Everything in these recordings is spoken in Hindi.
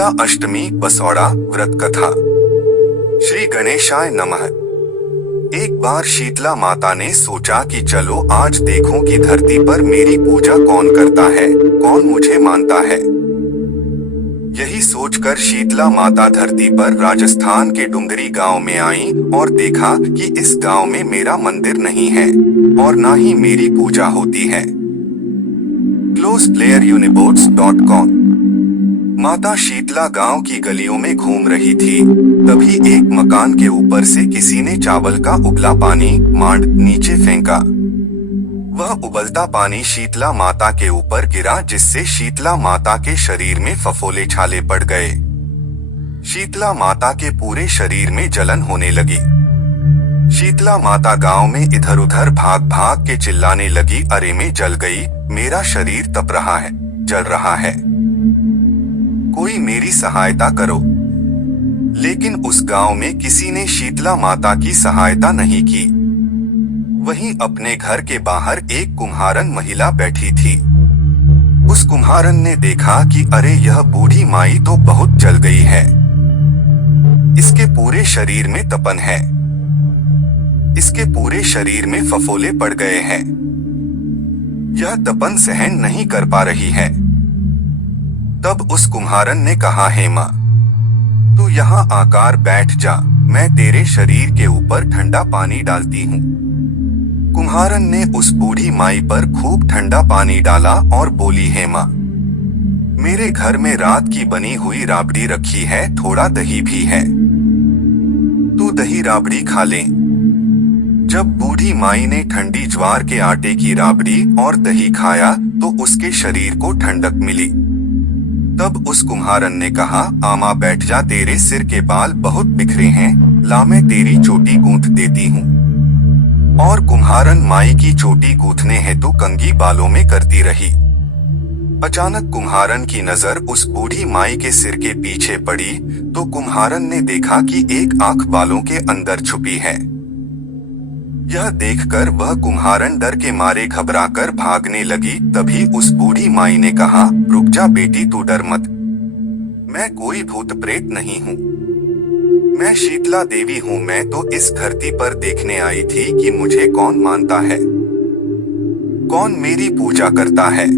शीतला अष्टमी बसौड़ा व्रत कथा। श्री गणेशाय नमः। एक बार शीतला माता ने सोचा कि चलो आज देखूं कि धरती पर मेरी पूजा कौन करता है, कौन मुझे मानता है। यही सोचकर शीतला माता धरती पर राजस्थान के डुंगरी गांव में आई और देखा कि इस गांव में मेरा मंदिर नहीं है और ना ही मेरी पूजा होती है। closeplayerunibots.com। माता शीतला गांव की गलियों में घूम रही थी, तभी एक मकान के ऊपर से किसी ने चावल का उबला पानी मांड नीचे फेंका। वह उबलता पानी शीतला माता के ऊपर गिरा, जिससे शीतला माता के शरीर में फफोले छाले पड़ गए। शीतला माता के पूरे शरीर में जलन होने लगी। शीतला माता गांव में इधर उधर भाग भाग के चिल्लाने लगी, अरे मैं जल गई, मेरा शरीर तप रहा है, जल रहा है, कोई मेरी सहायता करो। लेकिन उस गांव में किसी ने शीतला माता की सहायता नहीं की। वहीं अपने घर के बाहर एक कुम्हारन महिला बैठी थी। उस कुम्हारन ने देखा कि अरे यह बूढ़ी माई तो बहुत जल गई है, इसके पूरे शरीर में तपन है, इसके पूरे शरीर में फफोले पड़ गए हैं, यह तपन सहन नहीं कर पा रही है। तब उस कुम्हारन ने कहा, हे माँ, तू यहाँ आकर बैठ जा, मैं तेरे शरीर के ऊपर ठंडा पानी डालती हूँ। कुम्हारन ने उस बूढ़ी माई पर खूब ठंडा पानी डाला और बोली, हे माँ, मेरे घर में रात की बनी हुई राबड़ी रखी है, थोड़ा दही भी है, तू दही राबड़ी खा ले। जब बूढ़ी माई ने ठंडी ज्वार के आटे की राबड़ी और दही खाया तो उसके शरीर को ठंडक मिली। तब उस कुम्हारन ने कहा, आमा बैठ जा, तेरे सिर के बाल बहुत बिखरे हैं, ला मैं तेरी चोटी गूंथ देती हूँ। और कुम्हारन माई की चोटी गूंथने हेतु कंघी बालों में करती रही। अचानक कुम्हारन की नजर उस बूढ़ी माई के सिर के पीछे पड़ी तो कुम्हारन ने देखा कि एक आंख बालों के अंदर छुपी है। यह देखकर वह कुम्हारन डर के मारे घबराकर भागने लगी। तभी उस बूढ़ी माई ने कहा, रुक जा बेटी, तू डर मत, मैं कोई भूत प्रेत नहीं हूँ, मैं शीतला देवी हूँ। मैं तो इस धरती पर देखने आई थी कि मुझे कौन मानता है, कौन मेरी पूजा करता है।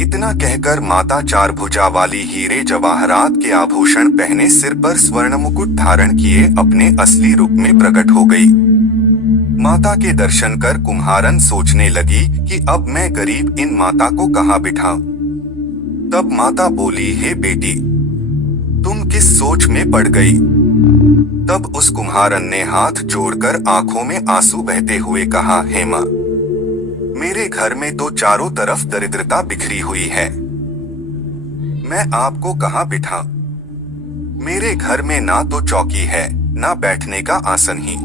इतना कहकर माता चार भुजा वाली हीरे जवाहरात के आभूषण पहने, सिर पर स्वर्ण मुकुट धारण किए अपने असली रूप में प्रकट हो गई। माता के दर्शन कर कुम्हारन सोचने लगी कि अब मैं गरीब इन माता को कहाँ बिठाऊं। तब माता बोली, हे बेटी, तुम किस सोच में पड़ गई। तब उस कुम्हारन ने हाथ जोड़कर आंखों में आंसू बहते हुए कहा, हे माँ, मेरे घर में तो चारों तरफ दरिद्रता बिखरी हुई है, मैं आपको कहाँ बिठाऊं। मेरे घर में ना तो चौकी है, ना बैठने का आसन ही।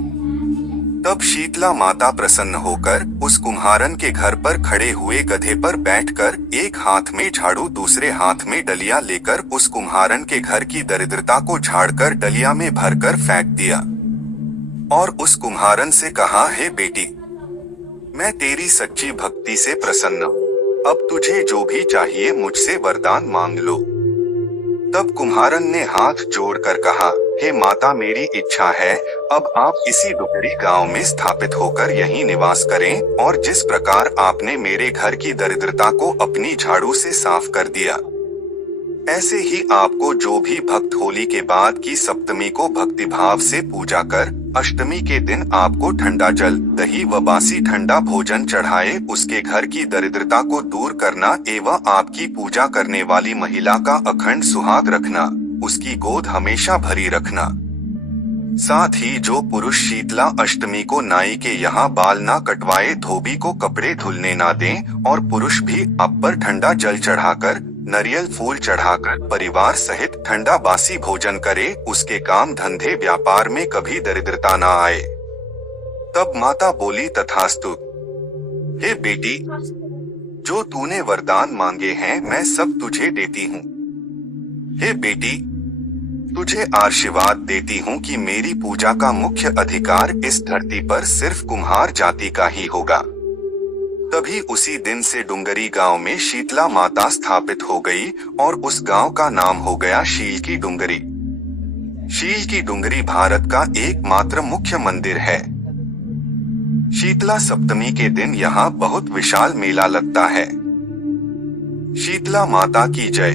तब शीतला माता प्रसन्न होकर उस कुम्हारन के घर पर खड़े हुए गधे पर बैठकर एक हाथ में झाड़ू दूसरे हाथ में डलिया लेकर उस कुम्हारन के घर की दरिद्रता को झाड़कर डलिया में भरकर फेंक दिया और उस कुम्हारन से कहा, हे बेटी, मैं तेरी सच्ची भक्ति से प्रसन्न हूँ, अब तुझे जो भी चाहिए मुझसे वरदान मांग लो। तब कुम्हारन ने हाथ जोड़कर कहा, हे माता, मेरी इच्छा है अब आप इसी डुंगरी गांव में स्थापित होकर यहीं निवास करें और जिस प्रकार आपने मेरे घर की दरिद्रता को अपनी झाड़ू से साफ कर दिया, ऐसे ही आपको जो भी भक्त होली के बाद की सप्तमी को भक्तिभाव से पूजा कर अष्टमी के दिन आपको ठंडा जल, दही व बासी ठंडा भोजन चढ़ाए, उसके घर की दरिद्रता को दूर करना एवं आपकी पूजा करने वाली महिला का अखंड सुहाग रखना, उसकी गोद हमेशा भरी रखना। साथ ही जो पुरुष शीतला अष्टमी को नाई के यहाँ बाल ना कटवाए, धोबी को कपड़े धुलने ना दें और पुरुष भी आप पर ठंडा जल चढ़ाकर नारियल फूल चढ़ाकर परिवार सहित ठंडा बासी भोजन करे, उसके काम धंधे व्यापार में कभी दरिद्रता ना आए। तब माता बोली, तथास्तु। हे बेटी, जो तूने वरदान मांगे हैं मैं सब तुझे देती हूँ। हे बेटी, तुझे आशीर्वाद देती हूँ कि मेरी पूजा का मुख्य अधिकार इस धरती पर सिर्फ कुम्हार जाति का ही होगा। तभी उसी दिन से डुंगरी गांव में शीतला माता स्थापित हो गई और उस गांव का नाम हो गया शील की डुंगरी। शील की डुंगरी भारत का एकमात्र मुख्य मंदिर है। शीतला सप्तमी के दिन यहाँ बहुत विशाल मेला लगता है। शीतला माता की जय।